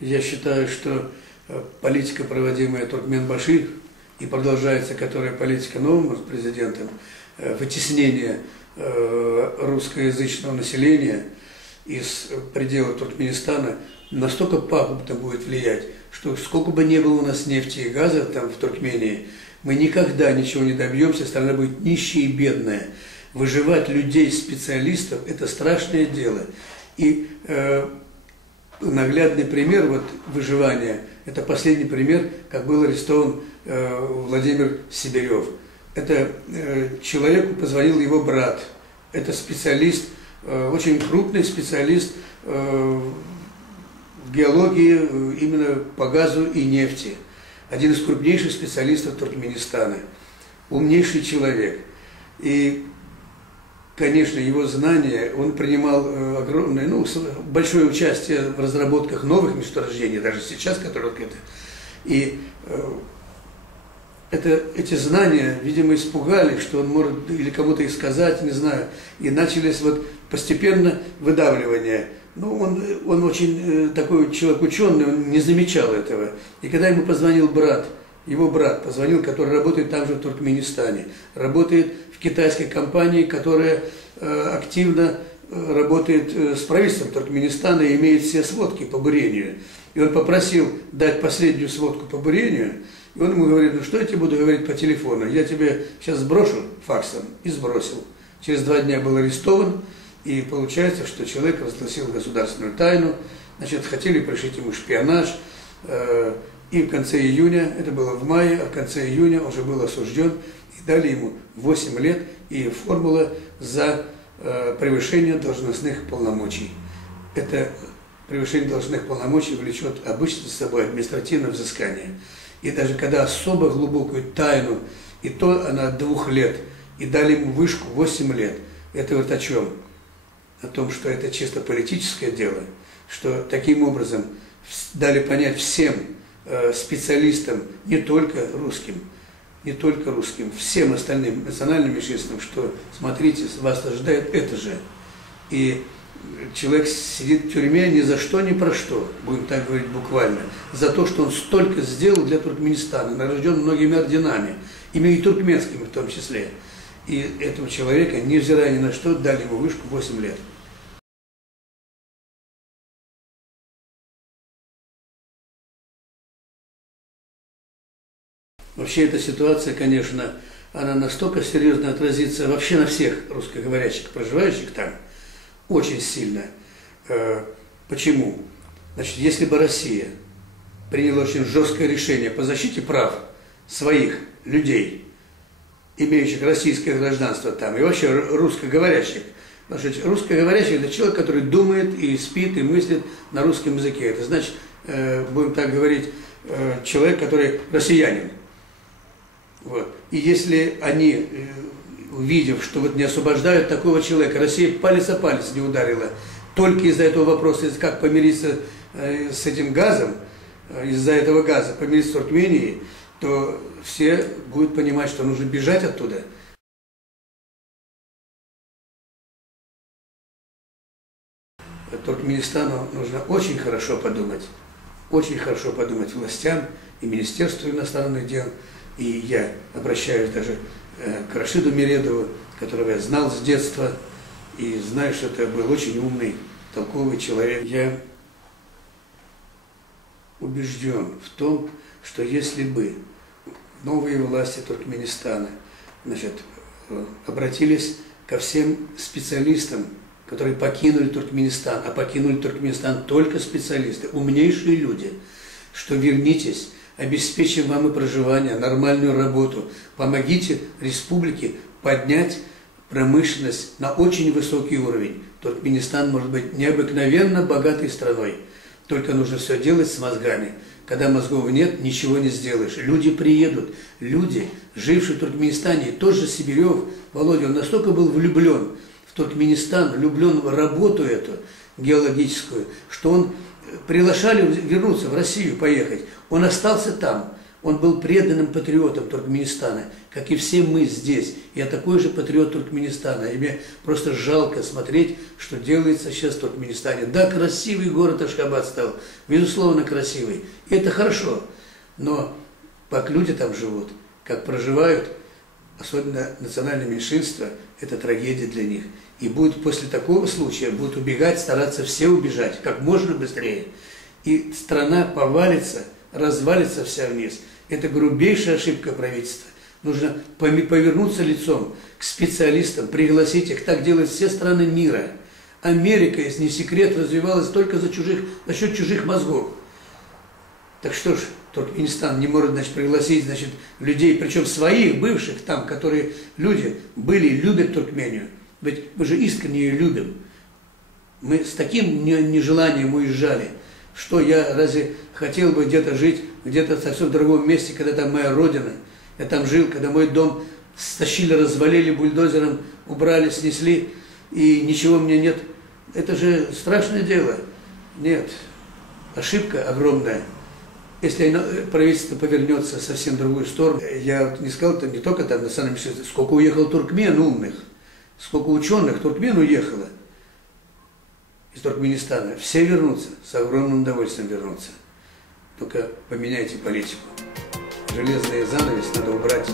Я считаю, что политика, проводимая Туркменбаши, и продолжается, которая политика новым президентом, вытеснение русскоязычного населения из пределов Туркменистана, настолько пагубно будет влиять, что сколько бы ни было у нас нефти и газа там в Туркмении, мы никогда ничего не добьемся, страна будет нищая и бедная. Выживать людей, специалистов – это страшное дело. И наглядный пример вот, выживания – это последний пример, как был арестован Владимир Сибирев. Это человеку позвонил его брат. Это специалист, очень крупный специалист в геологии именно по газу и нефти. Один из крупнейших специалистов Туркменистана. Умнейший человек. И, конечно, его знания, он принимал огромное, большое участие в разработках новых месторождений, даже сейчас, которые это. И эти знания, видимо, испугали, что он может или кому-то их сказать, не знаю. И начались вот постепенно выдавливания. Он очень такой человек ученый, он не замечал этого. И когда ему позвонил брат, его брат позвонил, который работает там же в Туркменистане, работает в китайской компании, которая активно работает с правительством Туркменистана и имеет все сводки по бурению. И он попросил дать последнюю сводку по бурению, и он ему говорит: ну что я тебе буду говорить по телефону, я тебе сейчас сброшу факсом, и сбросил. Через 2 дня был арестован, и получается, что человек разгласил государственную тайну, значит, хотели пришить ему шпионаж, и в конце июня, это было в мае, а в конце июня он уже был осужден, и дали ему 8 лет, и формула за превышение должностных полномочий. Это превышение должностных полномочий влечет обычно с собой административное взыскание. И даже когда особо глубокую тайну, и то она от 2 лет, и дали ему вышку 8 лет, это вот о чем? О том, что это чисто политическое дело, что таким образом дали понять всем специалистам, не только русским, всем остальным национальным меньшинствам, что смотрите, вас ожидает это же. И человек сидит в тюрьме ни за что, ни про что, будем так говорить буквально, за то, что он столько сделал для Туркменистана, награжден многими орденами, и туркменскими в том числе. И этого человека, невзирая ни на что, дали ему вышку 8 лет. Вообще эта ситуация, конечно, она настолько серьезно отразится вообще на всех русскоговорящих, проживающих там, очень сильно. Почему? Значит, если бы Россия приняла очень жесткое решение по защите прав своих людей, имеющих российское гражданство там, и вообще русскоговорящих. Потому что русскоговорящий – это человек, который думает и спит, и мыслит на русском языке. Это значит, будем так говорить, человек, который россиянин. Вот. И если они, увидев, что вот не освобождают такого человека, Россия палец о палец не ударила, только из-за этого вопроса, как помириться с этим газом, из-за этого газа помириться с Туркменией, то все будут понимать, что нужно бежать оттуда. Туркменистану нужно очень хорошо подумать властям и Министерству иностранных дел. И я обращаюсь даже к Рашиду Миредову, которого я знал с детства, и знаю, что это был очень умный, толковый человек. Я убежден в том, что если бы новые власти Туркменистана, значит, обратились ко всем специалистам, которые покинули Туркменистан, а покинули Туркменистан только специалисты, умнейшие люди, что вернитесь, обеспечим вам и проживание, нормальную работу, помогите республике поднять промышленность на очень высокий уровень. Туркменистан может быть необыкновенно богатой страной, только нужно все делать с мозгами. Когда мозгов нет, ничего не сделаешь. Люди приедут, люди, жившие в Туркменистане, тот же Сибирев, Володя, он настолько был влюблен в Туркменистан, влюблен в работу эту геологическую, что он приглашали вернуться в Россию, поехать. Он остался там. Он был преданным патриотом Туркменистана, как и все мы здесь. Я такой же патриот Туркменистана. И мне просто жалко смотреть, что делается сейчас в Туркменистане. Да, красивый город Ашхабад стал, безусловно красивый. И это хорошо. Но как люди там живут, как проживают, особенно национальные меньшинства, это трагедия для них. И будет после такого случая, будут убегать, стараться все убежать, как можно быстрее. И страна повалится, развалится вся вниз. Это грубейшая ошибка правительства. Нужно повернуться лицом к специалистам, пригласить их. Так делают все страны мира. Америка, если не секрет, развивалась только за счет чужих мозгов. Так что ж, Туркменистан не может, значит, пригласить, значит, людей, причем своих, бывших там, которые люди были, любят Туркмению. Ведь мы же искренне ее любим. Мы с таким нежеланием уезжали, что я разве хотел бы где-то жить, где-то в совсем другом месте, когда там моя родина. Я там жил, когда мой дом стащили, развалили бульдозером, убрали, снесли, и ничего у меня нет. Это же страшное дело. Нет, ошибка огромная. Если правительство повернется совсем в другую сторону, я не сказал, это не только там, на самом деле, сколько уехало туркмен умных, сколько ученых туркмен уехало из Туркменистана. Все вернутся, с огромным удовольствием вернутся. Только поменяйте политику. Железный занавес надо убрать.